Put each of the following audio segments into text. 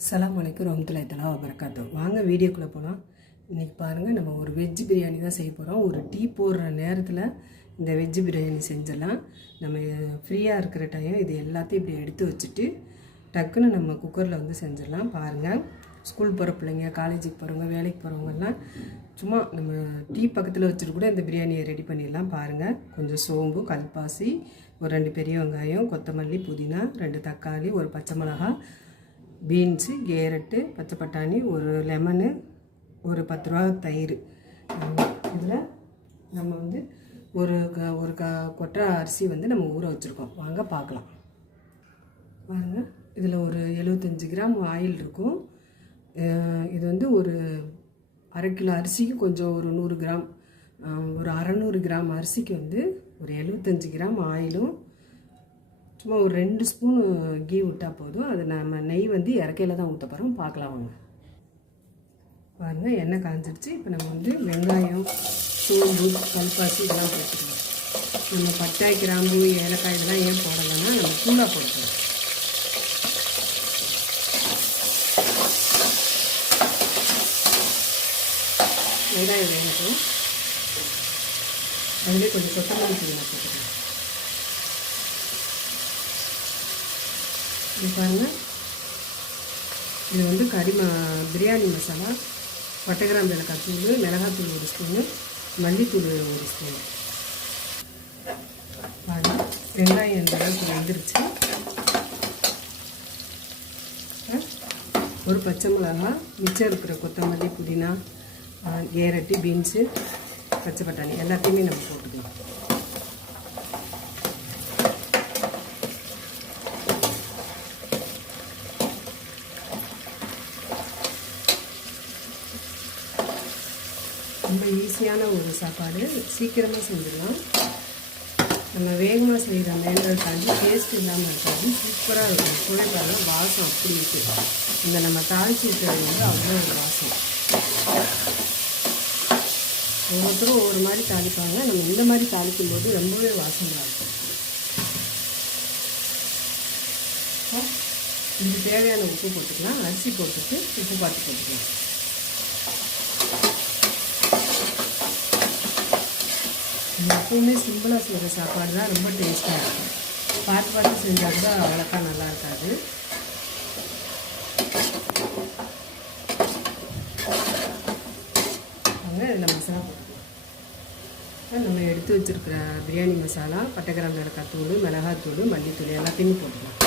அஸ்ஸலாமு அலைக்கும் வரஹ்மத்துல்லாஹி தஆலா வபரகாத்துஹு. வாங்க வீடியோக்குள்ளே போகலாம். இன்றைக்கி பாருங்கள், நம்ம ஒரு வெஜ் பிரியாணி தான் செய்ய போகிறோம். ஒரு டீ போடுற நேரத்தில் இந்த வெஜ் பிரியாணி செஞ்சிடலாம். நம்ம ஃப்ரீயாக இருக்கிற டைம் இது எல்லாத்தையும் இப்படி எடுத்து வச்சுட்டு டக்குன்னு நம்ம குக்கரில் வந்து செஞ்சிடலாம். பாருங்கள், ஸ்கூல் போகிற பிள்ளைங்க, காலேஜுக்கு போகிறவங்க, வேலைக்கு போகிறவங்கலாம் சும்மா நம்ம டீ பக்கத்தில் வச்சுட்டு கூட இந்த பிரியாணியை ரெடி பண்ணிடலாம். பாருங்கள், கொஞ்சம் சோம்பு, கல்பாசி, ஒரு 2 பெரிய வெங்காயம், கொத்தமல்லி, புதினா, 2 தக்காளி, ஒரு பச்சை மிளகாய், பீன்ஸு, கேரட்டு, பச்சை பட்டாணி, ஒரு லெமனு, ஒரு 10 ரூபா தயிர். இதில் நம்ம வந்து ஒரு கொட்டை அரிசி வந்து நம்ம ஊற வச்சுருக்கோம். வாங்க பார்க்கலாம். பாருங்கள், இதில் ஒரு 75 கிராம் ஆயில் இருக்கும். இது வந்து ஒரு 1/2 கிலோ அரிசிக்கு கொஞ்சம் ஒரு 100 கிராம், ஒரு 600 கிராம் அரிசிக்கு வந்து ஒரு 75 கிராம் ஆயிலும் சும்மா ஒரு 2 ஸ்பூனு கீ விட்டால் போதும். அது நம்ம நெய் வந்து இறக்கையில் தான் ஊற்ற போகிறோம். பார்க்கலாம் வாங்க. பாருங்கள், எண்ணெய் காஞ்சிடுச்சு. இப்போ நம்ம வந்து வெங்காயம், சோம்பு, கல்பாசி இதெல்லாம் போட்டுக்கலாம். நம்ம பட்டை, கிராம்பு, ஏலக்காய் இதெல்லாம் ஏன் போடலைன்னா நம்ம தூளாக போட்டுக்கலாம். வெங்காயம் வேகட்டும். அதிலே கொஞ்சம் கொத்தமல்லி தூளாக போட்டுக்கலாம். இது பாருங்கள், இது வந்து பிரியாணி மசாலா, பட்டை கிராம்பு ஏலக்காய் தூள், மிளகாத்தூள் 1 ஸ்பூனு, மல்லித்தூள் 1 ஸ்பூனு. பாருங்கள், வெங்காயம் இந்த அளவுக்கு வந்துருச்சு. ஒரு பச்சை மிளகாய், மிச்சம் இருக்கிற கொத்தமல்லி, புதினா, கேரட்டு, பீன்ஸு, பச்சை பட்டாணி எல்லாத்தையுமே நம்ம போட்டுக்கலாம். ரொம்ப ஈஸியான ஒரு சாப்பாடு, சீக்கிரமாக செஞ்சிடலாம். நம்ம வேகமாக செய்கிற மேலக்காண்டி டேஸ்ட் இல்லாமல் இருக்காது, சூப்பராக இருக்கும். குழைப்பாக வாசம் அப்படி இருக்குது. இந்த நம்ம தாளிச்சு விட்டது வந்து அவ்வளோ ஒரு வாசம். ஒவ்வொருத்தரும் ஒவ்வொரு மாதிரி தாளிப்பாங்க. நம்ம இந்த மாதிரி தாளிக்கும் போது ரொம்பவே வாசமாக இருக்கும். இதுக்கு தேவையான உப்பு போட்டுக்கலாம். அரிசி போட்டுட்டு உப்பு பார்த்து போட்டுக்கலாம். எப்பவுமே சிம்பிளாக செய்கிற சாப்பாடு தான் ரொம்ப டேஸ்ட்டாக இருக்கும். பார்த்து செஞ்சால் கூட அவ்வளோக்கா நல்லா இருக்காது. அவங்க இதில் மசாலா போட்டுக்கலாம். நம்ம எடுத்து வச்சுருக்கிற பிரியாணி மசாலா, பட்டை கிராம்பு ஏலக்காய் தூள், மிளகாத்தூள், மல்லித்தூள் எல்லாத்தையுமே போட்டுக்கலாம்.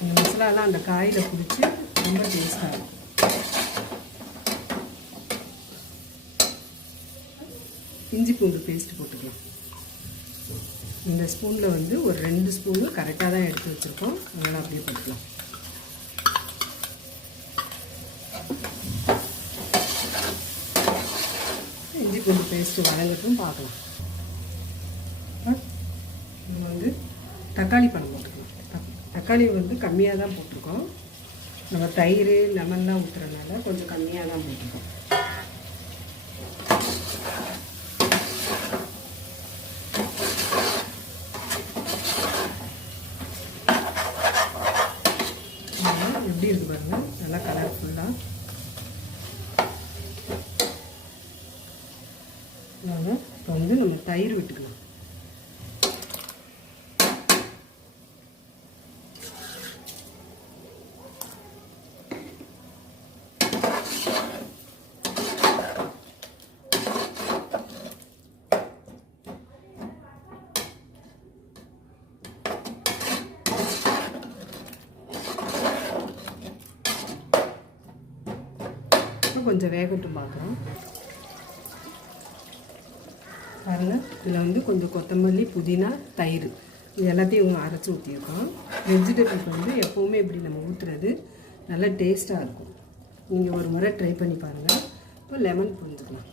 இந்த மசாலாலாம் அந்த காயில் பிடிச்சி ரொம்ப டேஸ்ட்டாக இருக்கும். இஞ்சி பூண்டு பேஸ்ட் போட்டுக்கலாம். இந்த ஸ்பூனில் வந்து ஒரு 2 ஸ்பூனு கரெக்டாக தான் எடுத்து வச்சுருக்கோம். அதனால் அப்படியே போட்டுக்கலாம். இஞ்சி பூண்டு பேஸ்ட்டு வதங்கட்டும், பார்க்கலாம். நம்ம வந்து தக்காளி பழம் போட்டுக்கலாம். தக்காளி வந்து கம்மியாக தான் போட்டிருக்கோம். நம்ம தயிர், லெமன்லாம் ஊற்றுறதுனால கொஞ்சம் கம்மியாக தான் போட்டிருக்கோம். எப்படி இருக்கு பாருங்கள், நல்லா கலர்ஃபுல்லாக. இப்போ வந்து நம்ம தயிர் விட்டுக்கலாம். கொஞ்சம் வேகட்டும் பார்க்குறோம். பாருங்கள், இதில் வந்து கொஞ்சம் கொத்தமல்லி, புதினா, தயிர் இது எல்லாத்தையும் அரைச்சி ஊற்றியிருக்கோம். வெஜிடபிள்ஸ் வந்து எப்போவுமே இப்படி நம்ம ஊற்றுறது நல்லா டேஸ்ட்டாக இருக்கும். நீங்கள் ஒரு முறை ட்ரை பண்ணி பாருங்கள். இப்போ லெமன் புரிஞ்சுக்கலாம்.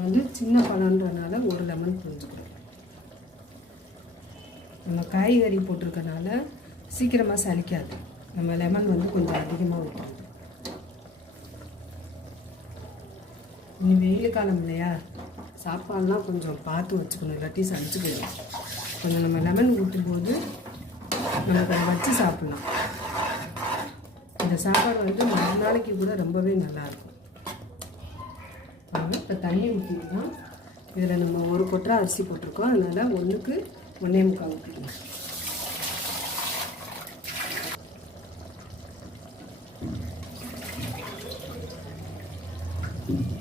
வந்து சின்ன பழன்றனால ஒரு லெமன் புரிஞ்சுக்கலாம். நம்ம காய்கறி போட்டிருக்கனால சீக்கிரமாக சலிக்காது. நம்ம லெமன் வந்து கொஞ்சம் அதிகமாக ஊற்றணும். இனி வெயில் காலம் இல்லையா, சாப்பாடுலாம் கொஞ்சம் பார்த்து வச்சுக்கணும், இல்லாட்டி சளிச்சுக்கணும். கொஞ்சம் நம்ம லெமன் ஊற்றும்போது நம்ம கொஞ்சம் வச்சு சாப்பிட்லாம். இந்த சாப்பாடு வந்து 4 நாளைக்கு கூட ரொம்பவே நல்லாயிருக்கும். இப்போ தண்ணி ஊற்றினா இதில் நம்ம 1 கொட்டை அரிசி போட்டிருக்கோம், அதனால் 1க்கு 1.25 ஊற்றிக்கணும்.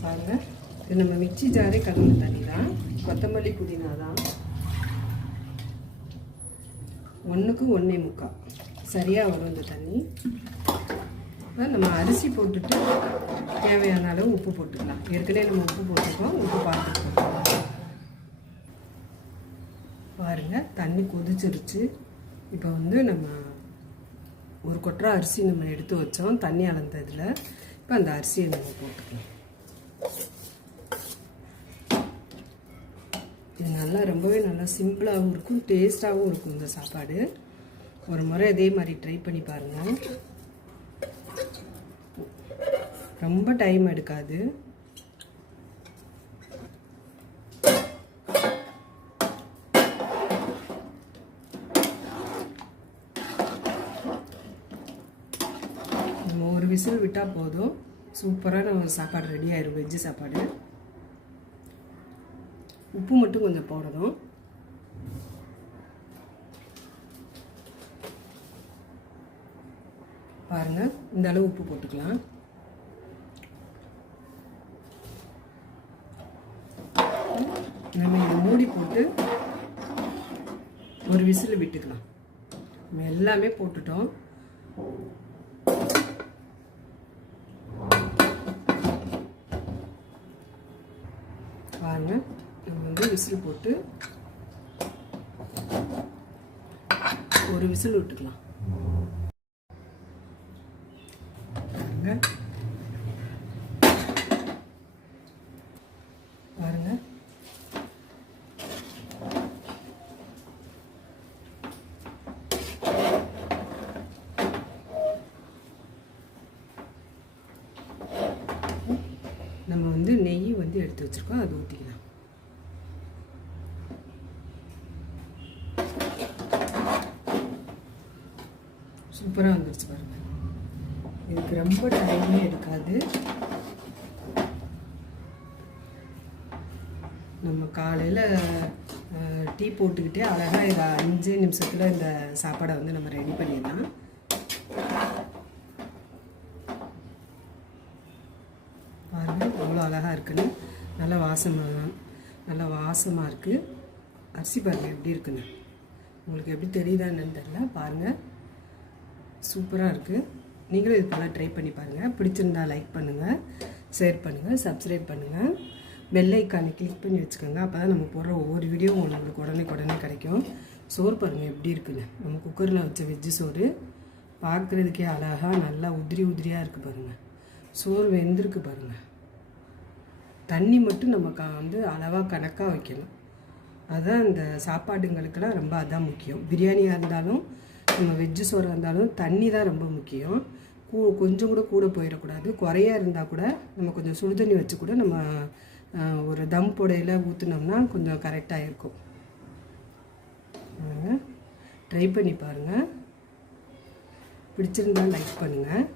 பாருங்கள், இது நம்ம மிக்சி ஜாரே கலந்த தண்ணி தான், கொத்தமல்லி புதினா தான். 1க்கு 1.25 சரியாக வரும் இந்த தண்ணி. நம்ம அரிசி போட்டுட்டு தேவையான அளவு உப்பு போட்டுக்கலாம். ஏற்கனவே நம்ம உப்பு போட்டுருக்கோம், உப்பு பார்த்துட்டு போட்டுக்கலாம். பாருங்கள், தண்ணி கொதிச்சிருச்சு. இப்போ வந்து நம்ம 1 கொட்டை அரிசி நம்ம எடுத்து வச்சோம் தண்ணி அளந்ததில். இப்போ அந்த அரிசியை நம்ம போட்டுக்கலாம். இது நல்லா ரொம்பவே நல்லா சிம்பிளாகவும் இருக்கும், டேஸ்ட்டாகவும் இருக்கும் இந்த சாப்பாடு. ஒரு முறை இதே மாதிரி ட்ரை பண்ணி பாருங்கள். ரொம்ப டைம் எடுக்காது. நம்ம ஒரு விசில் விட்டால் போதும், சூப்பரான ஒரு சாப்பாடு ரெடி ஆயிடும், வெஜ்ஜு சாப்பாடு. உப்பு மட்டும் கொஞ்சம் போடணும். பாருங்கள், இந்த அளவு உப்பு போட்டுக்கலாம். நம்ம இதை மூடி போட்டு ஒரு விசில் விட்டுக்கலாம். நம்ம எல்லாமே போட்டுட்டோம். பாருங்க, நம்ம வந்து விசில் போட்டு ஒரு விசில் விட்டுக்கலாம். பாருங்க, நம்ம வந்து நெய் வந்து எடுத்து வச்சிருக்கோம், அது ஊற்றிக்கலாம். சூப்பராக வந்துருச்சு பாருங்க. இதுக்கு ரொம்ப டைமே எடுக்காது. நம்ம காலையில் டீ போட்டுக்கிட்டே அழகாக இதை 5 நிமிஷத்தில் இந்த சாப்பாடை வந்து நம்ம ரெடி பண்ணிடலாம். பாருங்கள், அவ்வளோ அழகாக இருக்குன்னு. நல்லா வாசமாக இருக்குது. அரிசி பாருங்கள் எப்படி இருக்குன்னு. உங்களுக்கு எப்படி தெரியுதான்னு தெரியல. பாருங்கள், சூப்பராக இருக்குது. நீங்களும் இது போல் ட்ரை பண்ணி பாருங்கள். பிடிச்சிருந்தா லைக் பண்ணுங்கள், ஷேர் பண்ணுங்கள், சப்ஸ்கிரைப் பண்ணுங்கள், பெல் ஐக்கானை கிளிக் பண்ணி வச்சுக்கோங்க. அப்போ தான் நம்ம போடுற ஒவ்வொரு வீடியோவும் உங்களுக்கு உடனே கிடைக்கும். சோறு பாருங்கள் எப்படி இருக்குன்னு. நம்ம குக்கரில் வச்ச வெஜ்ஜு சோறு பார்க்குறதுக்கே அழகாக நல்லா உதிரியாக இருக்குது பாருங்கள். சோறு வெந்திருக்கு பாருங்கள். தண்ணி மட்டும் நம்ம வந்து அளவாக கணக்காக வைக்கணும். அதுதான் இந்த சாப்பாடுங்களுக்கெல்லாம் ரொம்ப அதான் முக்கியம். பிரியாணியாக இருந்தாலும் நம்ம வெஜ்ஜு சோறாக இருந்தாலும் தண்ணி தான் ரொம்ப முக்கியம். கொஞ்சம் கூட போயிடக்கூடாது. குறையா இருந்தால் கூட நம்ம கொஞ்சம் சுடுதண்ணி வச்சு கூட நம்ம ஒரு தம் புடையில் ஊற்றினோம்னா கொஞ்சம் கரெக்டாக இருக்கும். ட்ரை பண்ணி பாருங்கள். பிடிச்சிருந்தா லைக் பண்ணுங்கள்.